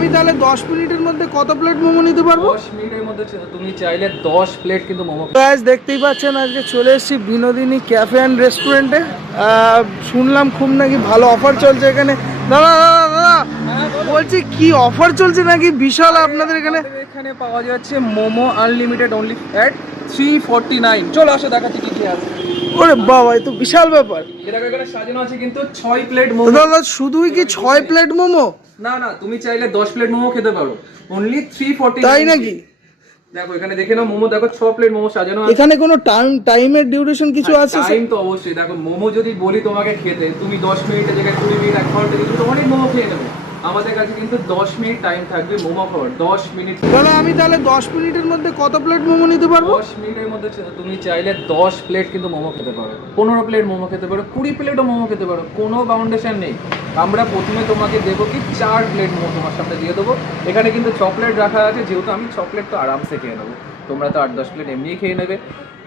আমি তাহলে 10 মিনিটের মধ্যে কত প্লেট মোমো নিতে পারবো? 10 মিনিটের মধ্যে তুমি চাইলে 10 প্লেট কিন্তু মোমো। গাইস দেখতেই পাচ্ছেন আজকে চলে এসেছি বিনোদিনী ক্যাফে অ্যান্ড রেস্টুরেন্টে। শুনলাম খুব নাকি ভালো অফার চলছে এখানে। দাদা দাদা দাদা বলছি কি অফার চলছে নাকি বিশাল আপনাদের এখানে? এখানে পাওয়া যাচ্ছে মোমো আনলিমিটেড অনলি অ্যাট 349। চলো আসো দেখাচ্ছি কি কি আছে। ওরে বাবা এই তো বিশাল ব্যাপার। এখানে সাজানো আছে কিন্তু 6 প্লেট মোমো। দাদা শুধুই কি 6 প্লেট মোমো? না না, তুমি চাইলে 10 প্লেট মোমো খেতে পারো অনলি 349। তাই নাকি? দেখো এখানে দেখে নাও মোমো, দেখো 6 প্লেট মোমো সাজানো আছে। এখানে কোনো টাইমের ডিউরেশন কিছু আছে? টাইম তো অবশ্যই। দেখো মোমো যদি বলি তোমাকে খেতে, তুমি 10 মিনিটের জায়গায় 20 মিনিট 1 ঘন্টা কিন্তু অনেক মোমো খেয়ে নেবে। আমাদের কাছে কিন্তু 10 মিনিট টাইম থাকবে মোমো খাওয়ার। 10 মিনিট। দাদা আমি তাহলে 10 মিনিটের মধ্যে কত প্লেট মোমো নিতে পারবো? 10 মিনিটের মধ্যে তুমি চাইলে 10 প্লেট কিন্তু মোমো খেতে পারো, 15 প্লেট মোমো খেতে পারো, 20 প্লেটও মোমো খেতে পারো, কোনো বাউন্ডেশন নেই। আমরা প্রথমে তোমাকে দেবো কি 4 প্লেট মোমো তোমার সামনে দিয়ে দেবো। এখানে কিন্তু চকলেট রাখা আছে, যেহেতু আমি চকলেট তো আরামসে খেয়ে নেবো, তোমরা তো 8-10 প্লেট এমনিই খেয়ে নেবে।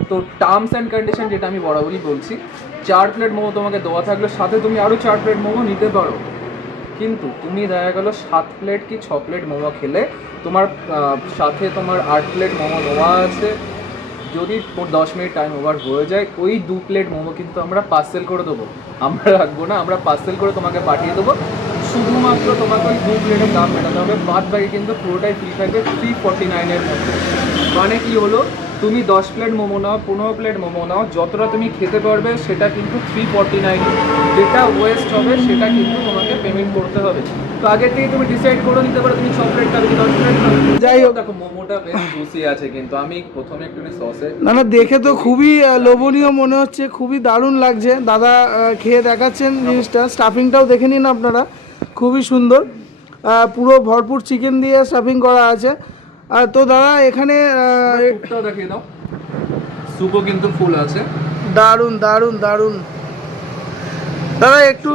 তো টার্মস অ্যান্ড কন্ডিশন যেটা আমি বরাবরই বলছি, 4 প্লেট মোমো তোমাকে দেওয়া থাকলে সাথে তুমি আরও 4 প্লেট মোমো নিতে পারো। কিন্তু তুমি দেখা গেলো 7 প্লেট কি 6 প্লেট মোমো খেলে তোমার সাথে তোমার 8 প্লেট মোমো নেওয়া আছে। যদি 10 মিনিট টাইম ওভার হয়ে যায়, ওই 2 প্লেট মোমো কিন্তু আমরা পার্সেল করে দেবো, আমরা রাখবো না, আমরা পার্সেল করে তোমাকে পাঠিয়ে দেবো। শুধুমাত্র তোমাকে ওই 2 প্লেটের দাম মেটাতে হবে, বাদ বাকি কিন্তু পুরোটাই ফ্রি থাকবে 349-এর মধ্যে। মানে কি হলো, তুমি 10 প্লেট মোমো নাও, 15 প্লেট মোমো নাও, যতটা তুমি খেতে পারবে সেটা কিন্তু 349। যেটা ওয়েস্ট হবে সেটা কিন্তু তোমাকে পেমেন্ট করতে হবে। তো আগে থেকে তুমি ডিসাইড করে নিতে পারো তুমি 6 প্লেট খাবে কি 10 প্লেট খাবে। যাই হোক, দেখো মোমোটা বেশ জুসি আছে, কিন্তু আমি প্রথমে একটু সসে না না দেখে তো খুবই লোভনীয় মনে হচ্ছে, খুবই দারুণ লাগছে। দাদা খেয়ে দেখাচ্ছেন জিনিসটা, স্টাফিংটাও দেখে নিন আপনারা, খুবই সুন্দর। পুরো ভরপুর চিকেন দিয়ে স্টাফিং করা আছে। তো দাদা এখানে স্যুপটাও দেখিয়ে দাও, স্যুপও কিন্তু ফুল আছে। দারুণ দারুণ দারুণ। দাদা একটু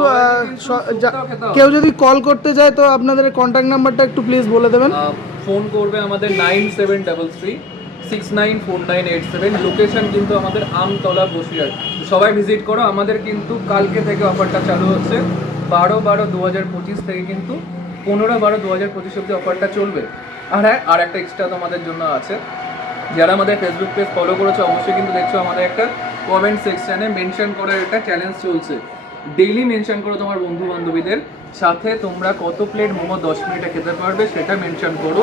কেউ যদি কল করতে চায় তো আপনাদের কন্ট্যাক্ট নাম্বারটা একটু প্লিজ বলে দেবেন। ফোন করবে আমাদের 9733694987। লোকেশন কিন্তু আমাদের আমতলা বসিরহাট। সবাই ভিজিট করো। আমাদের কিন্তু কালকে থেকে অফারটা চালু হচ্ছে, 12/12/2025 থেকে কিন্তু 15/12/2025 অবধি অফারটা চলবে। আর হ্যাঁ, আর একটা এক্সট্রা তোমাদের জন্য আছে। যারা আমাদের ফেসবুক পেজ ফলো করেছো অবশ্যই কিন্তু দেখছো আমাদের একটা কমেন্ট সেকশানে মেনশন করার একটা চ্যালেঞ্জ চলছে। ডেইলি মেনশন করো তোমার বন্ধু বান্ধবীদের সাথে তোমরা কত প্লেট মোমো 10 মিনিটে খেতে পারবে সেটা মেনশন করো।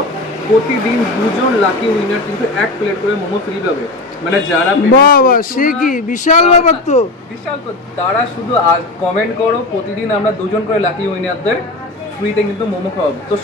প্রতিদিন 2 জন লাকি উইনার কিন্তু 1 প্লেট করে মোমো ফ্রি পাবে। মানে যারা বাবা সে কি বিশাল ব্যাপার, তো বিশাল। তো তারা শুধু কমেন্ট করো, প্রতিদিন আমরা 2 জন করে লাকি উইনারদের ফ্রিতে কিন্তু মোমো খাওয়াবো। তো